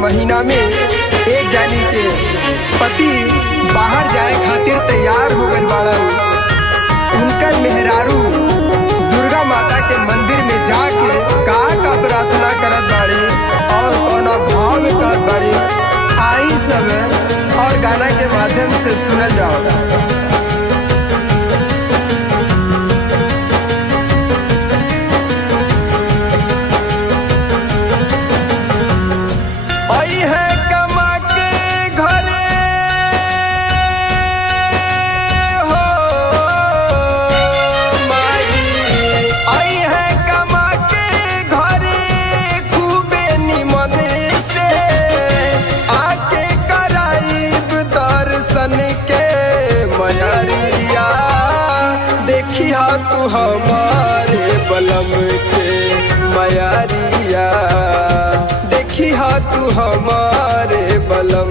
महीना में एक जानी के पति बाहर जाए खातिर तैयार हो गइल बाड़न। उनकर मेहरारू दुर्गा माता के मंदिर में जाके का प्रार्थना करत बाड़ी और कौना भाव में करत बाड़ी, आई सब और गाना के माध्यम से सुनल जाओ। देखिया तू हमारे बलम के मयारिया, देखिया तू हमारे बलम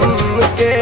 के।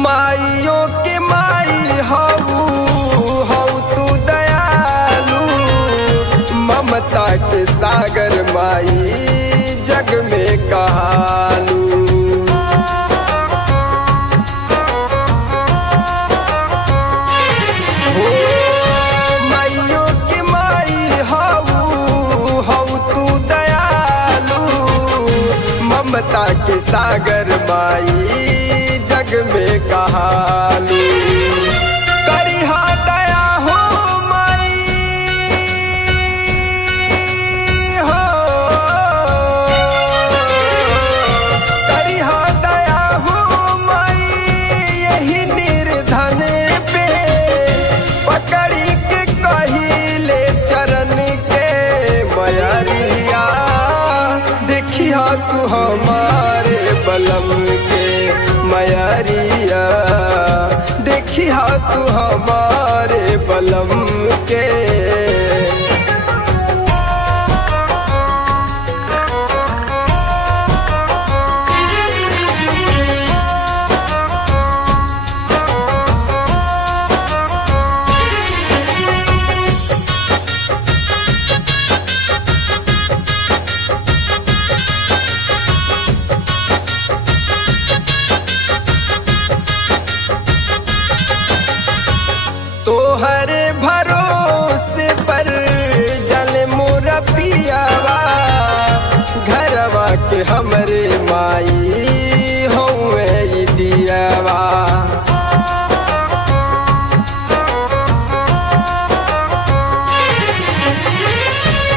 माइयों के माई हऊ तू दयालु, ममता के सागर माई जग में कहालू। माइयों के माई हऊ तू दयालु, ममता के सागर माई जग में कहालू। करिहा दया हो माई हो, करिहा दया हो माई यही निर्धन पे, पकड़ी के कहिले चरण के मयरिया। देखिया तू हमारे बलम के मयरिया, देखिया तू हमारे बलम के। तोहरे भरोसे पर जल मोरा पियावा, घरवा के हमरे माई हउए दियावा।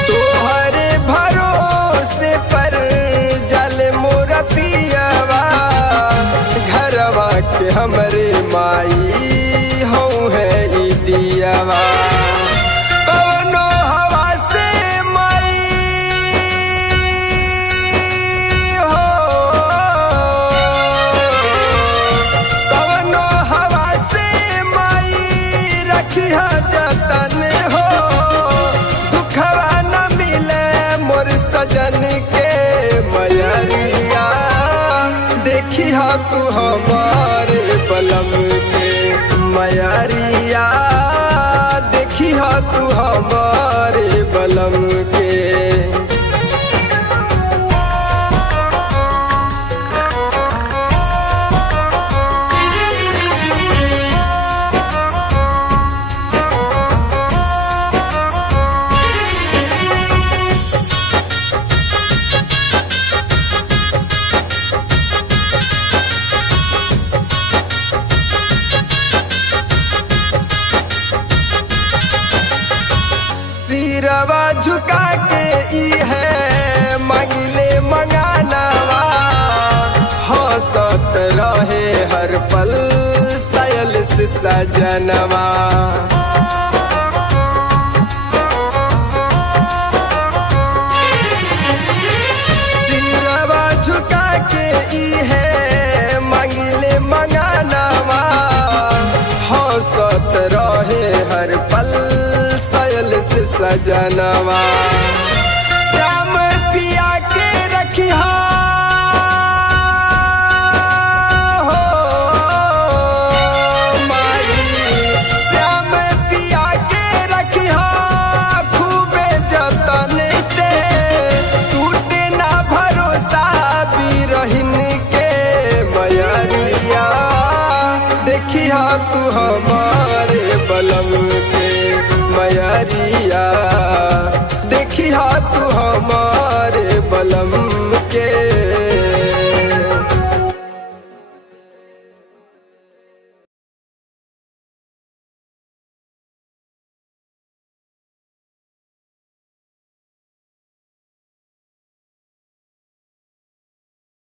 तोहरे भरोसे पर जल मोरा पियावा, घरवा के हमरे माई हउए दियावा। कवनो हवा से माई हो, कवनो हवा से माई रखिया जतन हो, दुखवा न मिले मोर सजन के मयरिया। देखिया तू हमारे बलम के मयरिया, देखिया तू हमारे बलम के। सिरवा झुका के ई है मंगले मंगानावा, हंसत रहे हर पल सयल से सजनवा। सिरवा झुका के ई है मंगले मंगा लाल सयल से सजनवा श्याम पिया के रखिया हो माई श्याम पिया के रखिया खूबे जतन से टूटे ना भरोसा बिरहिन के मयरिया देखिया तू हमारे बलम के मयरिया देखिया तू हमारे बलम